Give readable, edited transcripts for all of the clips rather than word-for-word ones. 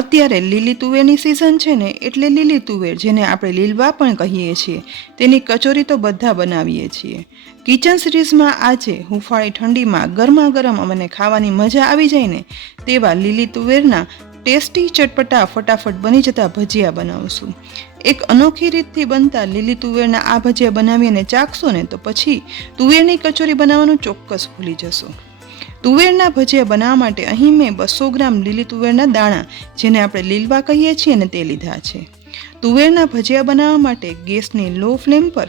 અત્યારે લીલી તુવેરની સિઝન છે ને, એટલે લીલી તુવેર, જેને આપણે લીલવા પણ કહીએ છીએ, તેની કચોરી તો બધા બનાવીએ છીએ. કિચન સિરીઝમાં આજે હુંફાળી ઠંડીમાં ગરમા ગરમ અમને ખાવાની મજા આવી જાય ને તેવા લીલી તુવેરના ટેસ્ટી ચટપટા ફટાફટ બની જતા ભજીયા બનાવશું. એક અનોખી રીતથી બનતા લીલી તુવેરના આ ભજીયા બનાવીને ચાખશો ને તો પછી તુવેરની કચોરી બનાવવાનું ચોક્કસ ભૂલી જશો. તુવેરના ભજીયા બનાવવા માટે અહીં મેં 200 ગ્રામ લીલી તુવેરના દાણા, જેને આપણે લીલવા કહીએ છીએ ને, તે લીધા છે. તુવેરના ભજીયા બનાવવા માટે ગેસની લો ફ્લેમ પર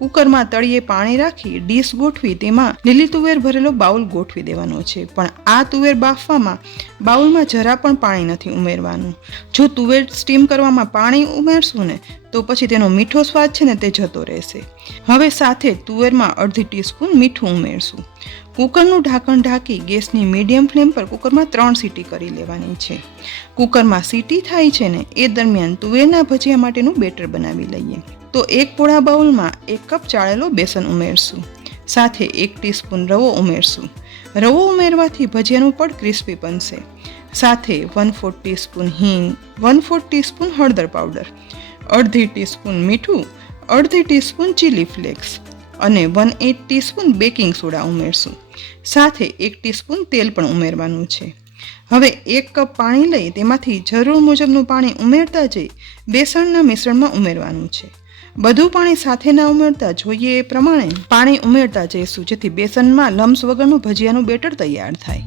કુકરમાં તળિયે પાણી રાખી ડીશ ગોઠવી તેમાં લીલી તુવેર ભરેલો બાઉલ ગોઠવી દેવાનો છે. પણ આ તુવેર બાફવામાં બાઉલમાં જરા પણ પાણી નથી ઉમેરવાનું. જો તુવેર સ્ટીમ કરવામાં પાણી ઉમેરશું ને તો પછી તેનો મીઠો સ્વાદ છે ને તે જતો રહેશે. હવે સાથે તુવેરમાં અડધી ટીસ્પૂન મીઠું ઉમેરશું. કુકરનું ઢાંકણ ઢાંકી ગેસની મીડિયમ ફ્લેમ પર કુકરમાં 3 સીટી કરી લેવાની છે. કુકરમાં સીટી થાય છે ને એ દરમિયાન તુવેરના ભજીયા માટેનું બેટર બનાવી લઈએ. તો એક પોળા બાઉલમાં 1 કપ ચાળેલો બેસન ઉમેરશું. સાથે 1 ટીસ્પૂન રવો ઉમેરશું. રવો ઉમેરવાથી ભજીયાનું પડ ક્રિસ્પી બનશે. સાથે 1/4 ટીસ્પૂન હિંગ, 1/4 ટીસ્પૂન હળદર પાવડર, અડધી ટીસ્પૂન મીઠું, અડધી ટીસ્પૂન ચીલી ફ્લેક્સ અને 1/8 ટીસ્પૂન બેકિંગ સોડા ઉમેરશું. સાથે 1 ટીસ્પૂન તેલ પણ ઉમેરવાનું છે. હવે 1 કપ પાણી લઈ તેમાંથી જરૂર મુજબનું પાણી ઉમેરતા જઈ બેસનના મિશ્રણમાં ઉમેરવાનું છે. બધું પાણી સાથે ના ઉમેરતા, જોઈએ એ પ્રમાણે પાણી ઉમેરતા જઈશું, જેથી બેસનમાં લમ્સ વગરનું ભજીયાનું બેટર તૈયાર થાય.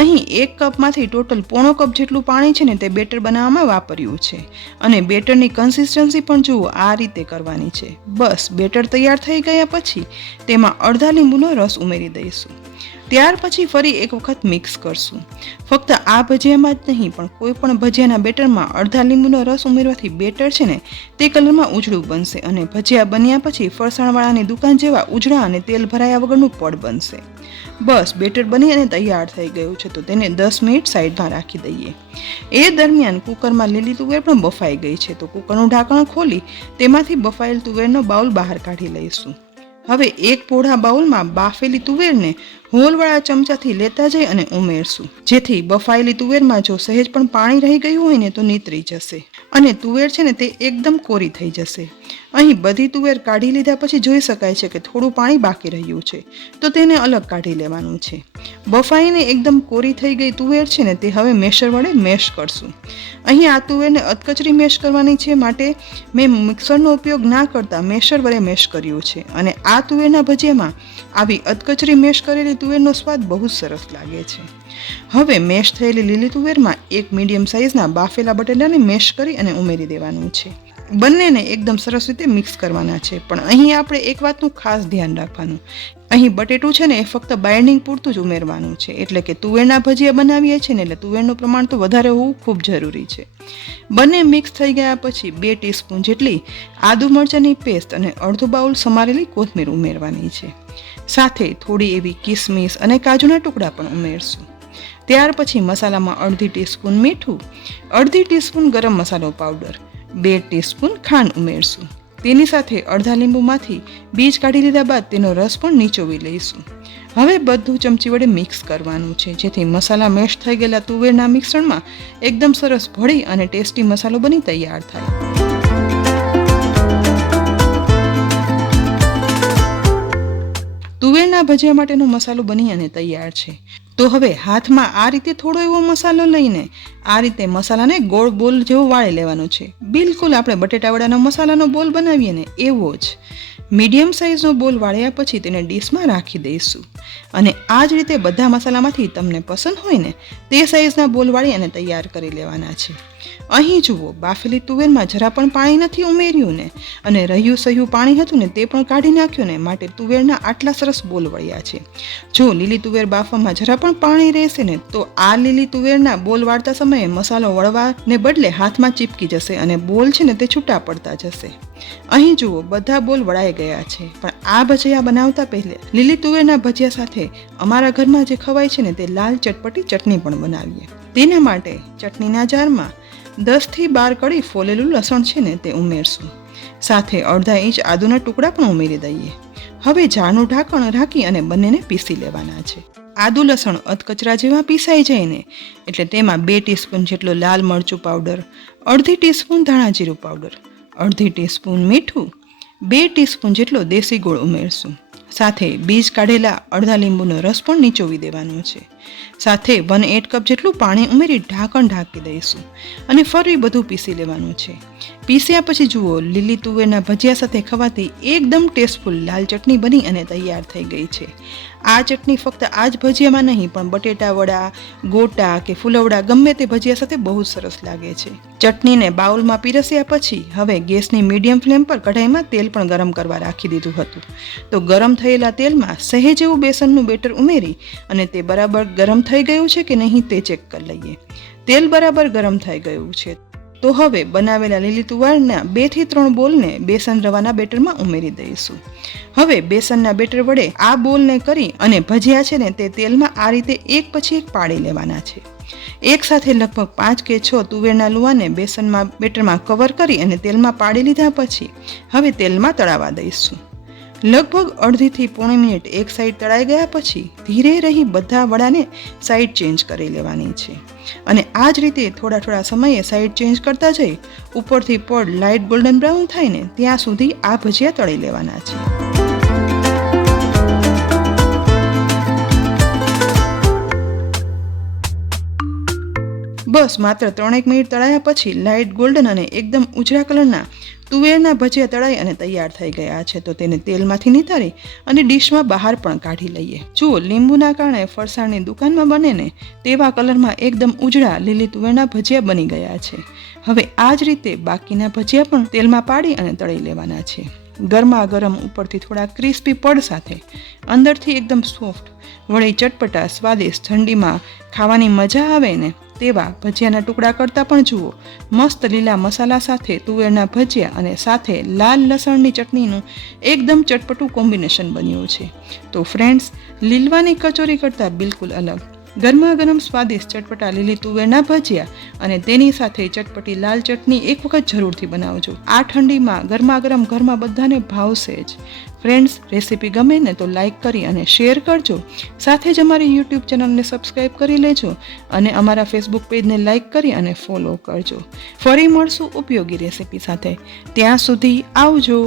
અહીં 1 કપમાંથી ટોટલ 1/4 કપ જેટલું પાણી છે ને તે બેટર બનાવવામાં વાપર્યું છે. અને બેટરની કન્સિસ્ટન્સી પણ જુઓ, આ રીતે કરવાની છે. બસ બેટર તૈયાર થઈ ગયા પછી તેમાં અડધા લીંબુનો રસ ઉમેરી દઈશું. ત્યાર પછી ફરી એક વખત મિક્સ કરશું. ફક્ત આ ભજીયામાં જ નહીં પણ કોઈ પણ ભજીયાના બેટરમાં અડધા લીંબુનો રસ ઉમેરવાથી બેટર છે ને તે કલરમાં ઉજળું બનશે અને ભજીયા બન્યા પછી ફરસાણવાળાની દુકાન જેવા ઉજળા અને તેલ ભરાયા વગરનું પડ બનશે. બસ બેટર બની અને તૈયાર થઈ ગયું છે, તો તેને 10 મિનિટ સાઈડમાં રાખી દઈએ. એ દરમિયાન કુકરમાં લીલી તુવેર પણ બફાઈ ગઈ છે, તો કુકરનું ઢાંકણ ખોલી તેમાંથી બફાયેલ તુવેરનો બાઉલ બહાર કાઢી લઈશું. હવે એક પોળા બાઉલમાં બાફેલી તુવેરને હોલવાળા ચમચાથી લેતા જઈ અને ઉમેરશું, જેથી બફાયેલી તુવેરમાં જો સહેજ પણ પાણી રહી ગયું હોય ને તો નીતરી જશે અને તુવેર છે ને તે એકદમ કોરી થઈ જશે. અહીં બધી તુવેર કાઢી લીધા પછી જોઈ શકાય છે કે થોડું પાણી બાકી રહ્યું છે, તો તેને અલગ કાઢી લેવાનું છે. બફાઈને એકદમ કોરી થઈ ગઈ તુવેર છે ને તે હવે મેશર વડે મેશ કરશું. અહીં આ તુવેરને અધકચરી મેશ કરવાની છે, માટે મેં મિક્સરનો ઉપયોગ ના કરતા મેશર વડે મેશ કર્યું છે. અને આ તુવેરના ભજીયામાં આવી અધકચરી મેશ કરેલી તુવેરનો સ્વાદ બહુ જ સરસ લાગે છે. હવે મેશ થયેલી લીલી તુવેરમાં એક મીડિયમ સાઇઝના બાફેલા બટેટાને મેશ કરી અને ઉમેરી દેવાનું છે. બંનેને એકદમ સરસ રીતે મિક્સ કરવાના છે. પણ અહીં આપણે એક વાતનું ખાસ ધ્યાન રાખવાનું, અહીં બટેટું છે ને એ ફક્ત બાઇન્ડિંગ પૂરતું જ ઉમેરવાનું છે. એટલે કે તુવેરના ભજીયા બનાવીએ છીએ ને એટલે તુવેરનું પ્રમાણ તો વધારે હોવું ખૂબ જરૂરી છે. બંને મિક્સ થઈ ગયા પછી 2 ટીસ્પૂન જેટલી આદુ મરચાંની પેસ્ટ અને અડધો બાઉલ સમારેલી કોથમીર ઉમેરવાની છે. સાથે થોડી એવી કિસમિસ અને કાજુના ટુકડા પણ ઉમેરશું. ત્યાર પછી મસાલામાં અડધી ટીસ્પૂન મીઠું, અડધી ટીસ્પૂન ગરમ મસાલો પાવડર, 2 ટીસ્પૂન ખાંડ ઉમેરશું. તેની સાથે અડધા લીંબુમાંથી બીજ કાઢી લીધા બાદ તેનો રસ પણ નીચોવી લઈશું. હવે બધું ચમચી વડે મિક્સ કરવાનું છે, જેથી મસાલા મેશ થઈ ગયેલા તુવેરના મિશ્રણમાં એકદમ સરસ ભળી અને ટેસ્ટી મસાલો બની તૈયાર થાય. તુવેરના ભજીયા માટેનો મસાલો બની અને તૈયાર છે. તો હવે હાથમાં આ રીતે થોડો એવો મસાલો લઈને આ રીતે મસાલાને ગોળ બોલ જેવો વાળી લેવાનો છે. બિલકુલ આપણે બટેટાવડાનો મસાલાનો બોલ બનાવીએ ને એવો જ. મીડિયમ સાઇઝનો બોલ વાળ્યા પછી તેને ડીશમાં રાખી દઈશું. અને આ જ રીતે બધા મસાલામાંથી તમને પસંદ હોય ને તે સાઇઝના બોલ વાળી અને તૈયાર કરી લેવાના છે. અહીં જુઓ, બાફેલી તુવેરમાં જરા પણ પાણી નથી ઉમેર્યું ને, અને રહ્યું સહ્યું પાણી હતું ને તે પણ કાઢી નાખ્યું ને, માટે તુવેરના આટલા સરસ બોલ વળ્યા છે. જો લીલી તુવેર બાફવામાં જરા પણ પાણી રહેશે ને તો આ લીલી તુવેરના બોલ વાળતા સમયે મસાલો વળવાને બદલે હાથમાં ચીપકી જશે અને બોલ છે ને તે છૂટા પડતા જશે. અહીં જુઓ, બધા બોલ વળાઈ ગયા છે. પણ આ ભજીયા બનાવતા પહેલા લીલી તુવેરના ભજીયા સાથે અમારા ઘરમાં જે ખવાય છે ને તે લાલ ચટપટી ચટણી પણ બનાવીએ. તેના માટે ચટણીના જારમાં 10 થી 12 કળી ફોલેલું લસણ છે ને તે ઉમેરશું. સાથે અડધા ઇંચ આદુના ટુકડા પણ ઉમેરી દઈએ. હવે જારનું ઢાંકણ રાખી અને બંનેને પીસી લેવાના છે. આદુ લસણ અધકચરા જેવા પીસાઈ જાય ને એટલે તેમાં 2 ટીસ્પૂન જેટલો લાલ મરચું પાવડર, અડધી ટીસ્પૂન ધાણા જીરું પાવડર, અડધી ટીસ્પૂન મીઠું, 2 ટીસ્પૂન જેટલો દેશી ગોળ ઉમેરશું. સાથે બીજ કાઢેલા અડધા લીંબુનો રસ પણ નીચોવી દેવાનો છે. સાથે 1/8 કપ જેટલું પાણી ઉમેરી ઢાંકણ ઢાંકી દઈશું અને ફરી બધું પીસી લેવાનું છે. પીસ્યા પછી જુઓ લીલી તુવેરના ભજીયા સાથે ખવાતી એકદમ ટેસ્ટફુલ લાલ ચટણી બની અને તૈયાર થઈ ગઈ છે. આ ચટણી ફક્ત આ જ ભજીયામાં નહીં પણ બટેટા વડા, ગોટા કે ફુલવડા ગમે તે ભજીયા સાથે બહુ સરસ લાગે છે. ચટણીને બાઉલમાં પીરસ્યા પછી હવે ગેસની મીડિયમ ફ્લેમ પર કઢાઈમાં તેલ પણ ગરમ કરવા રાખી દીધું હતું. તો ગરમ થયેલા તેલમાં સહેજ એવું બેસનનું બેટર ઉમેરી અને તે બરાબર ગરમ થઈ ગયું છે કે નહીં તે ચેક કરી લઈએ. તેલ બરાબર ગરમ થઈ ગયું છે તો હવે બનાવેલા લીલી તુવારના 2 થી 3 બોલને બેસન રવાના બેટરમાં ઉમેરી દઈશું. હવે બેસનના બેટર વડે આ બોલને કરી અને ભજીયા છે ને તે તેલમાં આ રીતે એક પછી એક પાડી લેવાના છે. એક સાથે લગભગ 5 કે 6 તુવેરના લુવાને બેસનમાં બેટરમાં કવર કરી અને તેલમાં પાડી લીધા પછી હવે તેલમાં તળાવવા દઈશું. લગભગ અડધી થી પોણી મિનિટ એક સાઈડ તળાઈ ગયા પછી ધીરે રહી બધા વડાને સાઈડ ચેન્જ કરી લેવાની છે અને આ જ રીતે થોડા થોડા સમયે સાઈડ ચેન્જ કરતા જઈ ઉપરથી પડ લાઇટ ગોલ્ડન બ્રાઉન થાય ને ત્યાં સુધી આ ભજીયા તળી લેવાના છે. બસ માત્ર 3 મિનિટ તળાયા પછી લાઇટ ગોલ્ડન અને એકદમ ઉજળા કલરના તુવેરના ભજીયા તળાઈ અને તૈયાર થઈ ગયા છે. તો તેને તેલમાંથી નિતારી અને ડીશમાં બહાર પણ કાઢી લઈએ. જુઓ લીંબુના કારણે ફરસાણની દુકાનમાં બને ને તેવા કલરમાં એકદમ ઉજળા લીલી તુવેરના ભજીયા બની ગયા છે. હવે આ જ રીતે બાકીના ભજીયા પણ તેલમાં પાડી અને તળી લેવાના છે. ગરમા ગરમ ઉપરથી થોડા ક્રિસ્પી પડ સાથે અંદરથી એકદમ સોફ્ટ, વળી ચટપટા, સ્વાદિષ્ટ, ઠંડીમાં ખાવાની મજા આવે ને તેવા ભજીયાના ટુકડા કરતાં પણ જુઓ મસ્ત લીલા મસાલા સાથે તુવેરના ભજીયા અને સાથે લાલ લસણની ચટણીનું એકદમ ચટપટું કોમ્બિનેશન બન્યું છે. તો ફ્રેન્ડ્સ, લીલવાની કચોરી કરતાં બિલકુલ અલગ ગરમા ગરમ સ્વાદિષ્ટ ચટપટા લીલી તુવેરના ભજીયા અને તેની સાથે ચટપટી લાલ ચટણી એક વખત જરૂરથી બનાવજો. આ ઠંડીમાં ગરમા ગરમ ઘરમાં બધાને ભાવશે જ. ફ્રેન્ડ્સ, રેસીપી ગમે ને તો લાઇક કરી અને શેર કરજો. સાથે જ અમારી યુટ્યુબ ચેનલને સબસ્ક્રાઈબ કરી લેજો અને અમારા ફેસબુક પેજને લાઇક કરી અને ફોલો કરજો. ફરી મળશું ઉપયોગી રેસીપી સાથે. ત્યાં સુધી આવજો.